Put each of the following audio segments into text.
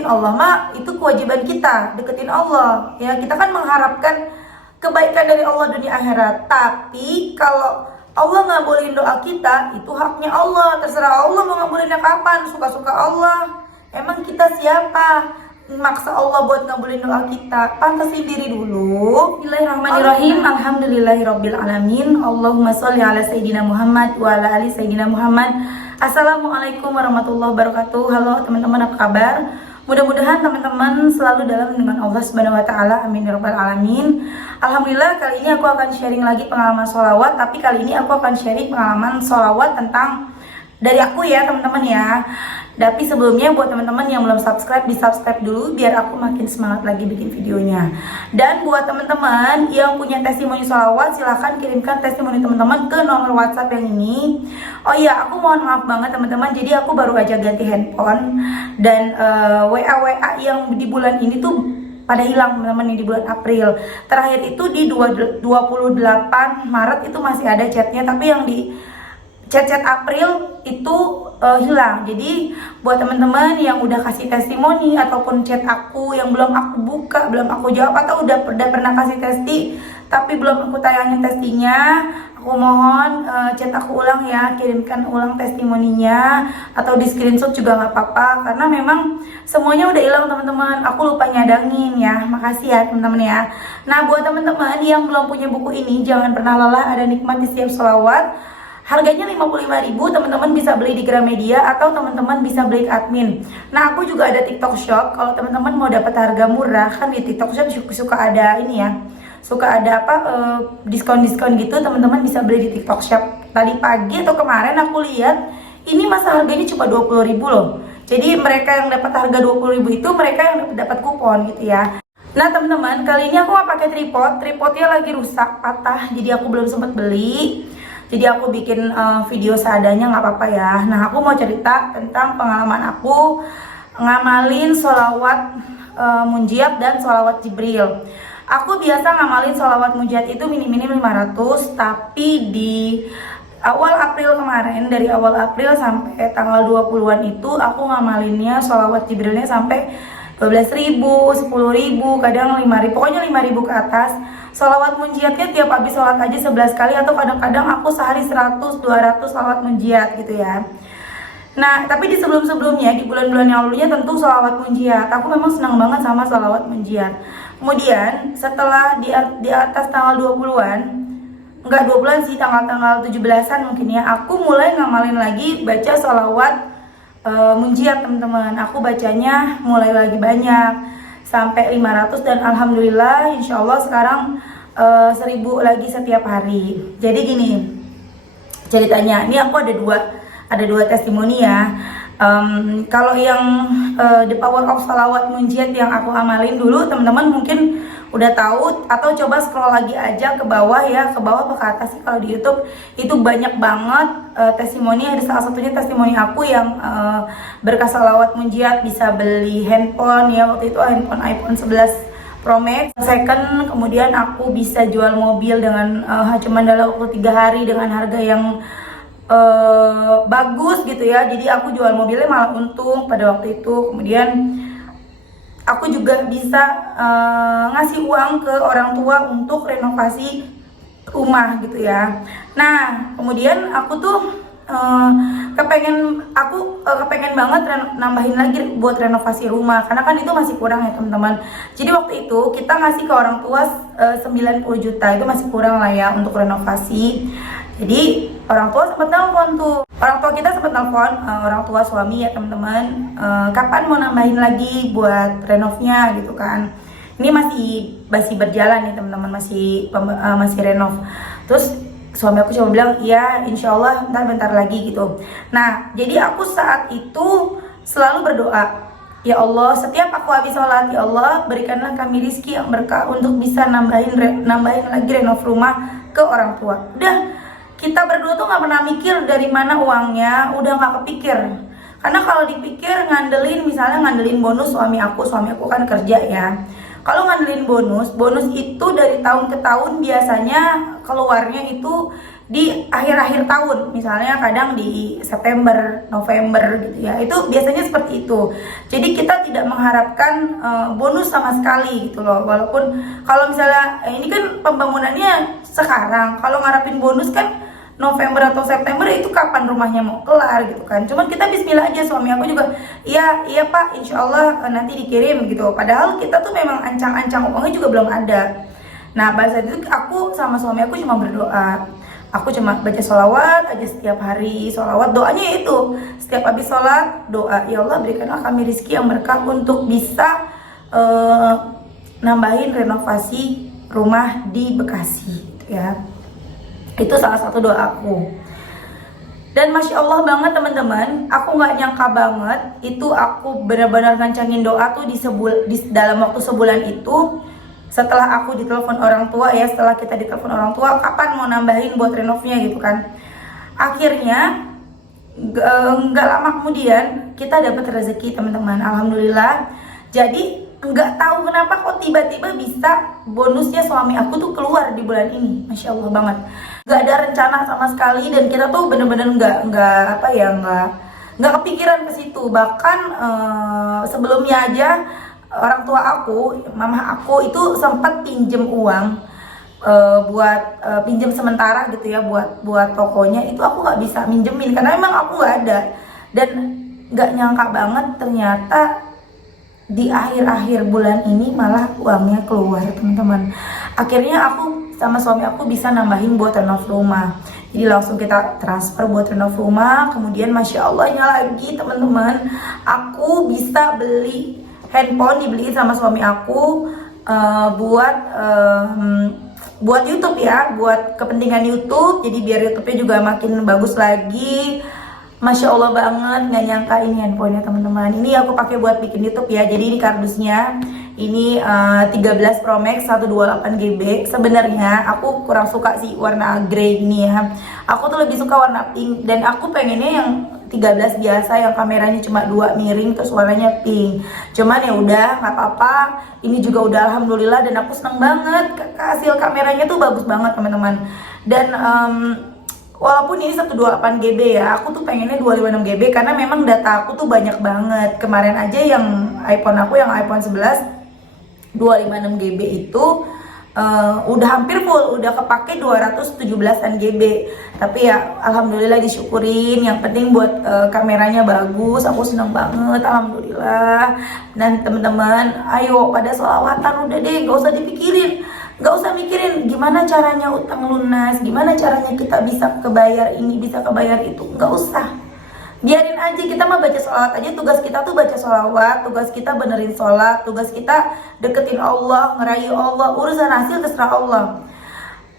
deketin Allah mah itu kewajiban kita, deketin Allah. Ya, kita kan mengharapkan kebaikan dari Allah dunia akhirat. Tapi kalau Allah ngabulin doa kita, itu haknya Allah. Terserah Allah mau ngabulinnya kapan, suka-suka Allah. Emang kita siapa maksa Allah buat ngabulin doa kita? Pantasin diri dulu. Bismillahirrahmanirrahim. Alhamdulillahirabbil alamin. Allahumma sholli ala sayyidina Muhammad wa ala ali sayyidina Muhammad. Assalamualaikum warahmatullahi wabarakatuh. Halo teman-teman, apa kabar? Mudah-mudahan teman-teman selalu dalam lindungan Allah Subhanahu wa taala. Amin ya rabbal alamin. Alhamdulillah, kali ini aku akan sharing lagi pengalaman sholawat, tapi kali ini aku akan sharing pengalaman sholawat tentang dari aku ya teman-teman ya. Tapi sebelumnya buat teman-teman yang belum subscribe, di subscribe dulu biar aku makin semangat lagi bikin videonya. Dan buat teman-teman yang punya testimoni sholawat, silahkan kirimkan testimoni teman-teman ke nomor WhatsApp yang ini. Oh iya, aku mohon maaf banget teman-teman, jadi aku baru aja ganti handphone. Dan WA yang di bulan ini tuh pada hilang teman-teman, di bulan April. Terakhir itu di 28 Maret itu masih ada chatnya, tapi yang di chat-chat April itu hilang. Jadi buat teman-teman yang udah kasih testimoni ataupun chat aku yang belum aku buka, belum aku jawab, atau udah pernah kasih testi tapi belum aku tayangin testinya, aku mohon chat aku ulang ya, kirimkan ulang testimoninya, atau di screenshot juga nggak apa-apa, karena memang semuanya udah hilang teman-teman. Aku lupa nyadangin ya. Makasih ya teman-teman ya. Nah, buat teman-teman yang belum punya buku ini, jangan pernah lelah ada nikmat di setiap sholawat. Harganya 55.000, teman-teman bisa beli di Gramedia atau teman-teman bisa beli ke admin. Nah, aku juga ada TikTok Shop. Kalau teman-teman mau dapat harga murah, kan di TikTok Shop suka ada ini ya. Suka ada apa diskon-diskon gitu, teman-teman bisa beli di TikTok Shop. Tadi pagi atau kemarin aku lihat ini masa harganya cuma 20.000 loh. Jadi mereka yang dapat harga 20.000 itu mereka yang dapat kupon gitu ya. Nah, teman-teman, kali ini aku nggak pakai tripod. Tripodnya lagi rusak, patah. Jadi aku belum sempat beli. Jadi aku bikin video seadanya, nggak apa-apa ya. Nah, aku mau cerita tentang pengalaman aku ngamalin sholawat munjiat dan sholawat Jibril. Aku biasa ngamalin sholawat munjiat itu minim-minim 500, tapi di awal April kemarin, dari awal April sampai tanggal 20-an itu aku ngamalinnya sholawat Jibrilnya sampai 12.000, 10.000, kadang 5.000, pokoknya 5.000 ke atas. Sholawat munjiatnya tiap habis sholat aja 11 kali, atau kadang-kadang aku sehari 100, 200 sholawat munjiat gitu ya. Nah, tapi di sebelum-sebelumnya, di bulan-bulan yang lalunya tentu sholawat munjiat. Aku memang senang banget sama sholawat munjiat. Kemudian setelah di atas tanggal 20-an, enggak 20-an sih, tanggal 17-an mungkin ya, aku mulai ngamalin lagi baca sholawat munjiat teman-teman. Aku bacanya mulai lagi banyak sampai 500, dan alhamdulillah insya Allah sekarang 1000 lagi setiap hari. Jadi gini ceritanya, ini aku ada dua testimoni ya. Kalau yang the power of salawat munjiat yang aku amalin dulu, teman-teman mungkin udah tahu, atau coba scroll lagi aja ke bawah ya, ke bawah ke atas sih kalau di YouTube itu banyak banget testimoni. Ada salah satunya testimoni aku yang berkas salawat munjiat bisa beli handphone ya, waktu itu handphone iPhone 11 Pro Max second. Kemudian aku bisa jual mobil dengan cuma dalam waktu 3 hari dengan harga yang bagus gitu ya. Jadi aku jual mobilnya malah untung pada waktu itu. Kemudian aku juga bisa ngasih uang ke orang tua untuk renovasi rumah gitu ya. Nah, kemudian aku tuh kepengen banget nambahin lagi buat renovasi rumah, karena kan itu masih kurang ya teman-teman. Jadi waktu itu kita ngasih ke orang tua 90 juta, itu masih kurang lah ya untuk renovasi. Jadi orang tua sempat telepon tuh, orang tua kita sempat telepon, orang tua suami ya teman-teman, kapan mau nambahin lagi buat renovnya gitu kan. Ini masih berjalan nih teman-teman, masih renov. Terus suami aku coba bilang, iya insya Allah bentar lagi gitu. Nah, jadi aku saat itu selalu berdoa, ya Allah, setiap aku habis sholat, ya Allah berikanlah kami rizki yang berkah untuk bisa nambahin lagi renov rumah ke orang tua. Udah, kita berdua tuh nggak pernah mikir dari mana uangnya, udah nggak kepikir. Karena kalau dipikir misalnya ngandelin bonus suami aku kan kerja ya. Kalau ngandelin bonus itu dari tahun ke tahun biasanya keluarnya itu di akhir-akhir tahun, misalnya kadang di September, November gitu ya. Itu biasanya seperti itu. Jadi kita tidak mengharapkan bonus sama sekali gitu loh. Walaupun kalau misalnya ini kan pembangunannya sekarang, kalau ngarapin bonus kan November atau September, itu kapan rumahnya mau kelar gitu kan. Cuman kita bismillah aja, suami aku juga iya Pak, insya Allah nanti dikirim gitu. Padahal kita tuh memang ancang-ancang uangnya juga belum ada. Nah pada saat itu aku sama suami aku cuma berdoa. Aku cuma baca sholawat aja setiap hari. Sholawat, doanya itu setiap habis sholat doa, ya Allah berikanlah kami rezeki yang berkah untuk bisa nambahin renovasi rumah di Bekasi gitu ya. Itu salah satu doa aku. Dan Masya Allah banget teman-teman, aku nggak nyangka banget itu aku benar-benar ngancangin doa tuh di dalam waktu sebulan itu. Setelah aku ditelepon orang tua ya, setelah kita ditelepon orang tua, kapan mau nambahin buat renovnya gitu kan. Akhirnya nggak lama kemudian kita dapat rezeki teman-teman, alhamdulillah. Jadi nggak tahu kenapa kok tiba-tiba bisa bonusnya suami aku tuh keluar di bulan ini, Masya Allah banget. Nggak ada rencana sama sekali, dan kita tuh bener-bener nggak kepikiran ke situ. Bahkan sebelumnya aja orang tua aku, mama aku itu sempat pinjem uang buat pinjem sementara gitu ya, buat tokonya. Itu aku nggak bisa minjemin karena memang aku nggak ada. Dan nggak nyangka banget ternyata di akhir-akhir bulan ini malah uangnya keluar teman-teman. Akhirnya aku sama suami aku bisa nambahin buat renov rumah. Jadi langsung kita transfer buat renov rumah. Kemudian Masya Allahnya lagi teman-teman, aku bisa beli handphone, dibeliin sama suami aku buat YouTube ya, buat kepentingan YouTube. Jadi biar YouTube-nya juga makin bagus lagi. Masya Allah banget, nggak nyangka ini handphonenya teman-teman. Ini aku pakai buat bikin YouTube ya. Jadi ini kardusnya, ini 13 Pro Max 128 GB. Sebenarnya aku kurang suka sih warna grey ini ya. Aku tuh lebih suka warna pink, dan aku pengennya yang 13 biasa yang kameranya cuma 2 miring terus warnanya pink. Cuman ya udah nggak apa-apa. Ini juga udah alhamdulillah, dan aku seneng banget hasil kameranya tuh bagus banget teman-teman. Dan walaupun ini 128 GB ya, aku tuh pengennya 256 GB karena memang data aku tuh banyak banget. Kemarin aja yang iPhone aku, yang iPhone 11 256 GB itu udah hampir full, udah kepake 217an GB. Tapi ya alhamdulillah disyukurin, yang penting buat kameranya bagus. Aku seneng banget, alhamdulillah. Dan teman-teman, ayo pada sholawatan udah deh, gak usah dipikirin. Gak usah mikirin gimana caranya utang lunas, gimana caranya kita bisa kebayar ini, bisa kebayar itu. Gak usah, biarin aja, kita mah baca sholawat aja. Tugas kita tuh baca sholawat, tugas kita benerin sholat, tugas kita deketin Allah, ngerayu Allah. Urusan hasil terserah Allah.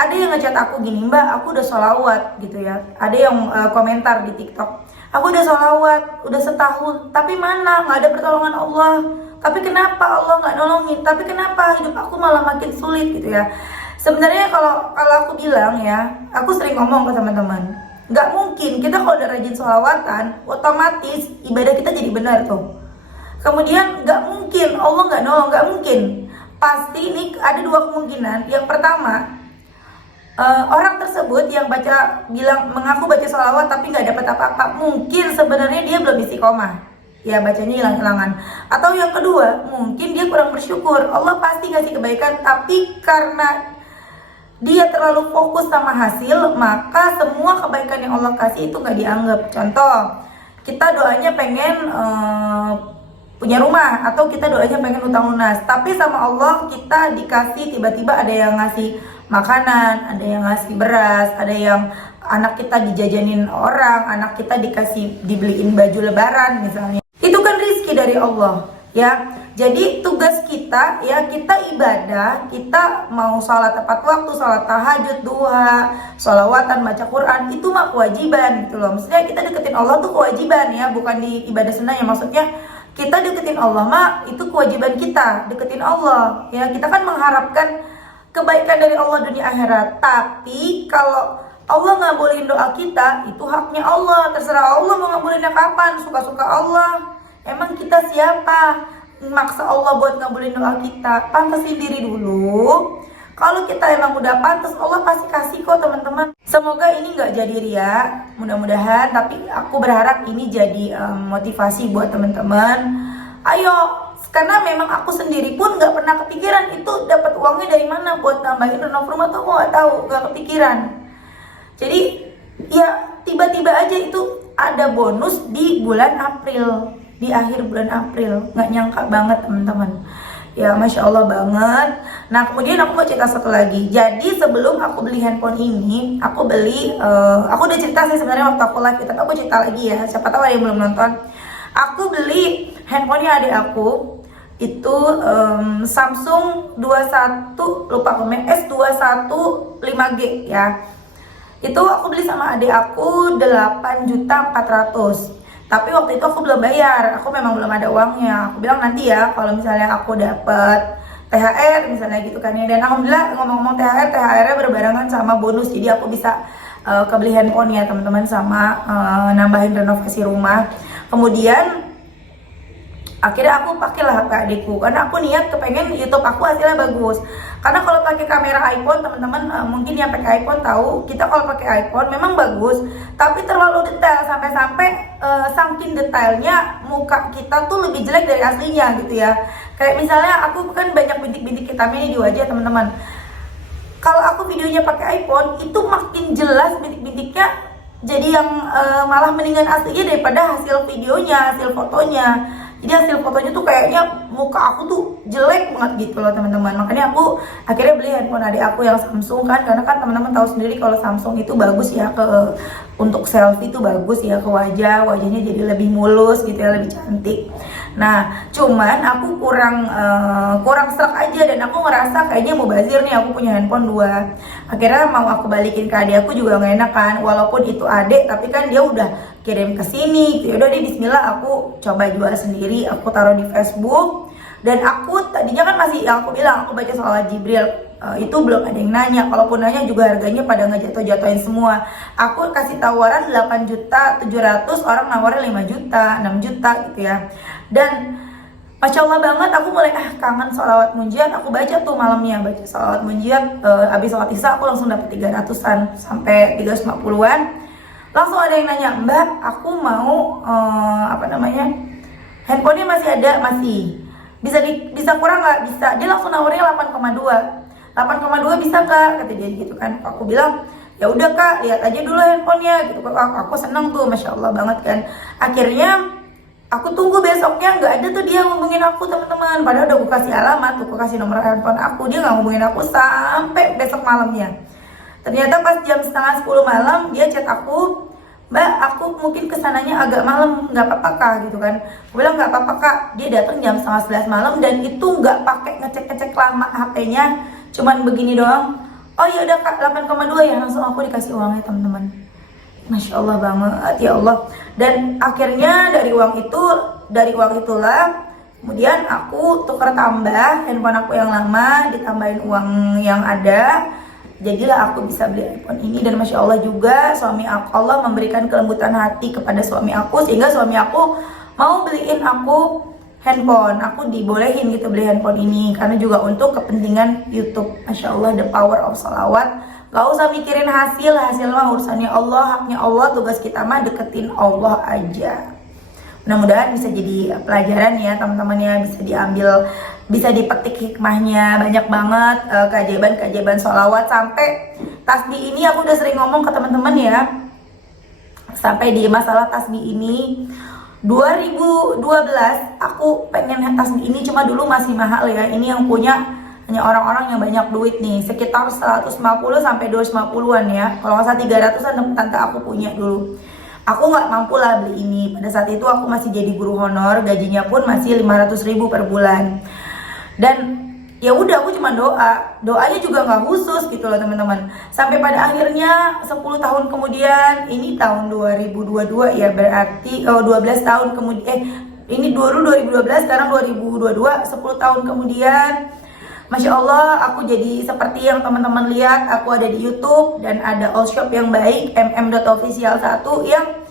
Ada yang ngechat aku gini, Mbak aku udah sholawat gitu ya. Ada yang komentar di TikTok, aku udah sholawat, udah setahun, tapi mana gak ada pertolongan Allah. Tapi kenapa Allah nggak nolongin? Tapi kenapa hidup aku malah makin sulit gitu ya? Sebenarnya kalau aku bilang ya, aku sering ngomong ke teman-teman, nggak mungkin kita kalau udah rajin sholawatan, otomatis ibadah kita jadi benar tuh. Kemudian nggak mungkin Allah nggak nolong, nggak mungkin. Pasti ini ada dua kemungkinan. Yang pertama, orang tersebut yang bilang mengaku baca sholawat tapi nggak dapat apa-apa, mungkin sebenarnya dia belum istiqomah. Ya bacanya hilang-hilangan. Atau yang kedua, mungkin dia kurang bersyukur. Allah pasti ngasih kebaikan, tapi karena dia terlalu fokus sama hasil, maka semua kebaikan yang Allah kasih itu nggak dianggap. Contoh, kita doanya pengen punya rumah, atau kita doanya pengen utang lunas, tapi sama Allah kita dikasih, tiba-tiba ada yang ngasih makanan, ada yang ngasih beras, ada yang anak kita dijajanin orang, anak kita dibeliin baju lebaran misalnya. Itu kan rizki dari Allah ya. Jadi tugas kita ya, kita ibadah, kita mau sholat tepat waktu, sholat tahajud, duha, sholawatan, baca Quran, itu mah kewajiban gitu loh. Maksudnya kita deketin Allah tuh kewajiban ya, bukan di ibadah sunnah ya. Maksudnya kita deketin Allah mah itu kewajiban kita, deketin Allah ya. Kita kan mengharapkan kebaikan dari Allah dunia akhirat. Tapi kalau Allah ngabulin doa kita, itu haknya Allah. Terserah Allah mau ngabulinnya kapan, suka-suka Allah. Emang kita siapa maksa Allah buat ngabulin doa kita? Pantasin diri dulu. Kalau kita emang udah pantas, Allah pasti kasih kok teman-teman. Semoga ini nggak jadi ria, mudah-mudahan. Tapi aku berharap ini jadi motivasi buat teman-teman. Ayo, karena memang aku sendiri pun nggak pernah kepikiran itu dapat uangnya dari mana buat nambahin renov rumah tuh, aku nggak tahu, nggak kepikiran. Jadi ya tiba-tiba aja itu ada bonus di bulan April, di akhir bulan April, nggak nyangka banget teman-teman. Ya Masya Allah banget. Nah kemudian aku mau cerita satu lagi. Jadi sebelum aku beli handphone ini, aku udah cerita sih sebenarnya waktu aku live, tapi aku cerita lagi ya, siapa tahu ada yang belum nonton. Aku beli handphonenya adik aku, itu Samsung 21, lupa komen, S21 5G ya. Itu aku beli sama adik aku 8.400.000. Tapi waktu itu aku belum bayar, aku memang belum ada uangnya. Aku bilang nanti ya kalau misalnya aku dapet THR misalnya gitu kan ya. Dan alhamdulillah ngomong-ngomong THR-nya berbarengan sama bonus. Jadi aku bisa kebeli handphone ya teman-teman, sama nambahin renovasi rumah. Kemudian akhirnya aku pakailah HP adikku karena aku niat kepengen YouTube aku hasilnya bagus. Karena kalau pakai kamera iPhone teman-teman, mungkin yang pakai iPhone tahu, kita kalau pakai iPhone memang bagus, tapi terlalu detail sampai-sampai saking detailnya muka kita tuh lebih jelek dari aslinya gitu ya. Kayak misalnya aku kan banyak bintik-bintik hitamnya di wajah teman-teman. Kalau aku videonya pakai iPhone itu makin jelas bintik-bintiknya, jadi yang malah mendingan aslinya daripada hasil videonya, hasil fotonya. Jadi hasil fotonya tuh kayaknya muka aku tuh jelek banget gitu loh teman-teman. Makanya aku akhirnya beli handphone adik aku yang Samsung kan, karena kan teman-teman tahu sendiri kalau Samsung itu bagus ya, untuk selfie itu bagus ya ke wajahnya jadi lebih mulus gitu ya, lebih cantik. Nah cuman aku kurang serak aja, dan aku ngerasa kayaknya mau bazir nih, aku punya handphone 2. Akhirnya mau aku balikin ke adik aku juga gak enak kan, walaupun itu adik tapi kan dia udah kirim ke sini gitu. Udah deh bismillah aku coba jual sendiri, aku taruh di Facebook. Dan aku tadinya kan masih, yang aku bilang aku baca soal Jibril, itu belum ada yang nanya, kalaupun nanya juga harganya pada ngejatuh-jatuhin semua. Aku kasih tawaran 8.700.000, orang nawarin 5 juta, 6 juta gitu ya. Dan Masya Allah banget, aku mulai kangen sholawat munjiat. Aku baca tuh malamnya, baca sholawat munjiat, habis sholat isya aku langsung dapet 300-an sampai 350-an. Langsung ada yang nanya, Mbak, aku mau handphonenya masih ada, masih bisa kurang nggak? Bisa. Dia langsung nawarnya 8,2 bisa kak, kata dia gitu kan. Aku bilang ya udah kak, lihat aja dulu handphonenya gitu. Aku seneng tuh, Masya Allah banget kan. Akhirnya aku tunggu besoknya, nggak ada tuh dia ngomongin aku teman-teman. Padahal udah aku kasih alamat, aku kasih nomor handphone aku, dia nggak ngomongin aku sampai besok malamnya. Ternyata pas jam setengah 10 malam dia chat aku, Mbak, aku mungkin kesananya agak malam, nggak apa-apa kak gitu kan. Aku bilang nggak apa-apa kak. Dia datang jam setengah 11 malam dan itu nggak pakai ngecek-ngecek lama HP-nya, cuman begini doang. Oh ya udah kak, 8,2 ya, langsung aku dikasih uangnya teman-teman. Masya Allah banget ya Allah. Dan akhirnya dari uang itulah kemudian aku tuker tambah handphone aku yang lama, ditambahin uang yang ada. Jadilah aku bisa beli iPhone ini. Dan Masya Allah juga suami aku, Allah memberikan kelembutan hati kepada suami aku, sehingga suami aku mau beliin aku handphone. Aku dibolehin gitu beli handphone ini, karena juga untuk kepentingan YouTube. Masya Allah, the power of salawat. Gak usah mikirin hasil mah urusannya Allah, haknya Allah. Tugas kita mah deketin Allah aja. Mudah-mudahan bisa jadi pelajaran ya teman-teman ya, bisa diambil, bisa dipetik hikmahnya. Banyak banget keajaiban sholawat. Sampai tasbih ini aku udah sering ngomong ke teman-teman ya, sampai di masalah tasbih ini 2012 aku pengen tasbih ini, cuma dulu masih mahal ya. Ini yang punya hanya orang-orang yang banyak duit nih, sekitar 150 sampai 250-an ya. Kalau nggak salah 300-an tante aku punya dulu. Aku nggak mampu lah beli ini. Pada saat itu aku masih jadi guru honor, gajinya pun masih 500.000 per bulan. Dan ya udah aku cuma doanya juga nggak khusus gitu loh teman-teman. Sampai pada akhirnya 10 tahun kemudian, ini tahun 2022 ya, berarti 12 tahun kemudian, ini dulu 2012, sekarang 2022, 10 tahun kemudian. Masya Allah, aku jadi seperti yang teman-teman lihat. Aku ada di YouTube dan ada all shop yang baik, mm.official1, yang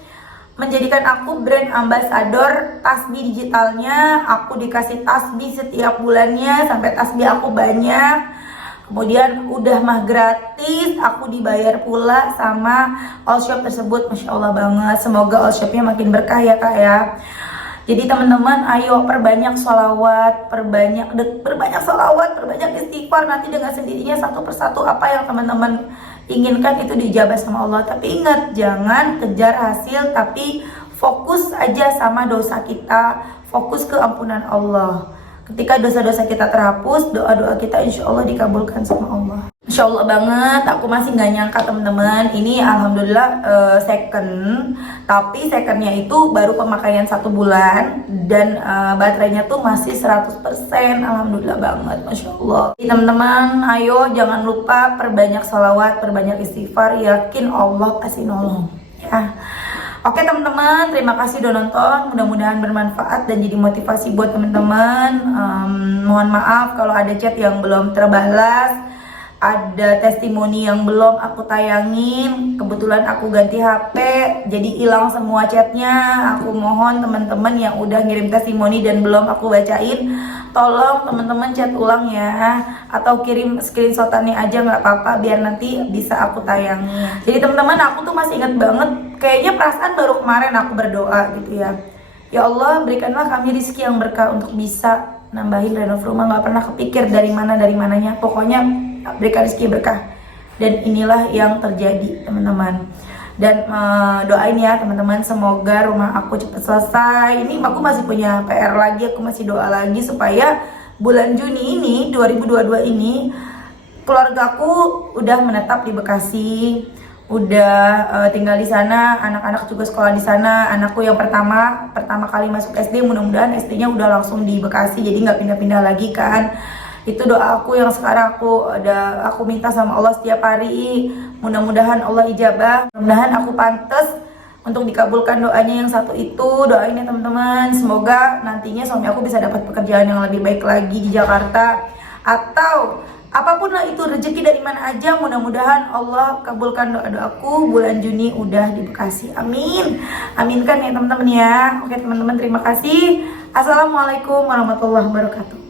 menjadikan aku brand ambassador tasbih digitalnya. Aku dikasih tasbih setiap bulannya, sampai tasbih aku banyak. Kemudian udah mah gratis, aku dibayar pula sama all shop tersebut. Masya Allah banget. Semoga all shopnya makin berkah ya kak ya. Jadi teman-teman, ayo perbanyak sholawat, perbanyak sholawat, perbanyak istighfar. Nanti dengan sendirinya satu persatu apa yang teman-teman inginkan itu diijabah sama Allah. Tapi ingat, jangan kejar hasil, tapi fokus aja sama dosa kita, fokus ke ampunan Allah. Ketika dosa-dosa kita terhapus, doa-doa kita insya Allah dikabulkan sama Allah. Insya Allah banget, aku masih nggak nyangka teman-teman. Ini alhamdulillah second, tapi secondnya itu baru pemakaian 1 bulan dan baterainya tuh masih 100%. Alhamdulillah banget, Masya Allah. Jadi teman-teman, ayo jangan lupa perbanyak sholawat, perbanyak istighfar, yakin Allah pasti nolong ya. Oke teman-teman, terima kasih udah nonton. Mudah-mudahan bermanfaat dan jadi motivasi buat teman-teman. Mohon maaf kalau ada chat yang belum terbalas, ada testimoni yang belum aku tayangin. Kebetulan aku ganti HP, jadi hilang semua chatnya. Aku mohon teman-teman yang udah ngirim testimoni dan belum aku bacain, tolong teman-teman chat ulang ya, atau kirim screenshotannya aja nggak apa-apa, biar nanti bisa aku tayangi. Jadi teman-teman, aku tuh masih ingat banget, kayaknya perasaan baru kemarin aku berdoa gitu ya. Ya Allah, berikanlah kami rezeki yang berkah untuk bisa nambahin renov rumah. Nggak pernah kepikir dari mananya, pokoknya berikan rezeki berkah. Dan inilah yang terjadi teman-teman. Dan doain ya teman-teman, semoga rumah aku cepat selesai. Ini aku masih punya PR lagi, aku masih doa lagi supaya bulan Juni ini 2022 ini keluargaku udah menetap di Bekasi, udah tinggal di sana, anak-anak juga sekolah di sana. Anakku yang pertama kali masuk SD, mudah-mudahan SD-nya udah langsung di Bekasi, jadi nggak pindah-pindah lagi kan. Itu doa aku yang sekarang aku minta sama Allah setiap hari. Mudah-mudahan Allah ijabah, mudah-mudahan aku pantas untuk dikabulkan doanya yang satu itu. Doain ya teman-teman, semoga nantinya suami aku bisa dapat pekerjaan yang lebih baik lagi di Jakarta, atau apapun lah itu, rezeki dari mana aja. Mudah-mudahan Allah kabulkan doa-doaku. Bulan Juni udah di Bekasi, amin. Aminkan ya teman-teman ya. Oke teman-teman, terima kasih. Assalamualaikum warahmatullahi wabarakatuh.